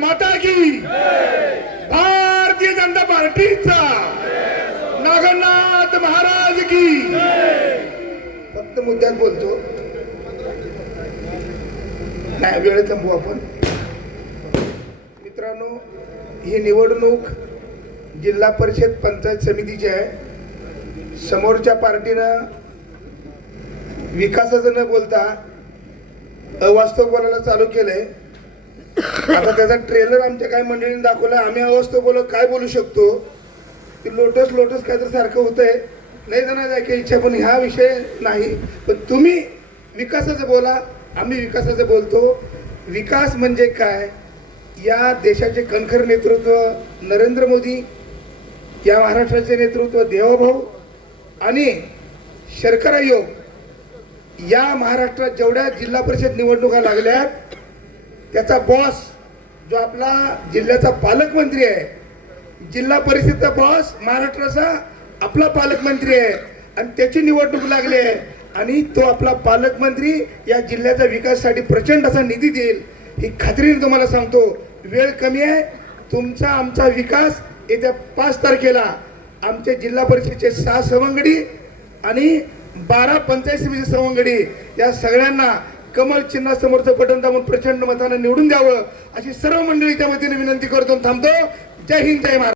माता की भारतीय जनता पार्टीचा नागनाथ महाराज की। फक्त मुद्द्यात बोलतो, नाही वेळ थांबू आपण। मित्रांनो, ही निवडणूक जिल्हा परिषद पंचायत समितीची आहे। समोरच्या पार्टीनं विकासाचं न बोलता अवास्तव बोलायला चालू केलंय। आता त्याचा ट्रेलर आमच्या काही मंडळींनी दाखवला। आम्ही अवास्तव बोलत काय बोलू शकतो ते लोटस लोटस काय तर सारखं होतंय। नाही जाणार की इच्छा, पण हा विषय नाही। पण तुम्ही विकासाचं बोला, आम्ही विकासाचं बोलतो। विकास म्हणजे काय? या देशाचे कणखर नेतृत्व नरेंद्र मोदी, या महाराष्ट्राचे नेतृत्व देवाभाऊ आणि शर्करा योग, या महाराष्ट्रात जेवढ्या जिल्हा परिषद निवडणुका लागल्यात त्याचा बॉस जो आपला जिल्ह्याचा पालकमंत्री आहे, जिल्हा परिषदचा बॉस महाराष्ट्राचा आपला पालकमंत्री आहे आणि त्याची निवडणूक लागली आहे आणि तो आपला पालकमंत्री या जिल्ह्याच्या विकासासाठी प्रचंड असा निधी देईल ही खात्रीने तुम्हाला सांगतो। वेळ कमी आहे। तुमचा आमचा विकास येत्या 5 तारखेला आमच्या जिल्हा परिषदेचे 6 सवंगडी आणि 12 पंचायत समिती सवंगडी या सगळ्यांना कमल चिन्हासमोरचं बटन दाबून प्रचंड मताने निवडून द्यावं अशी सर्व मंडळी त्या वतीने विनंती करतो। थांबतो। जय हिंद, जय महाराष्ट्र।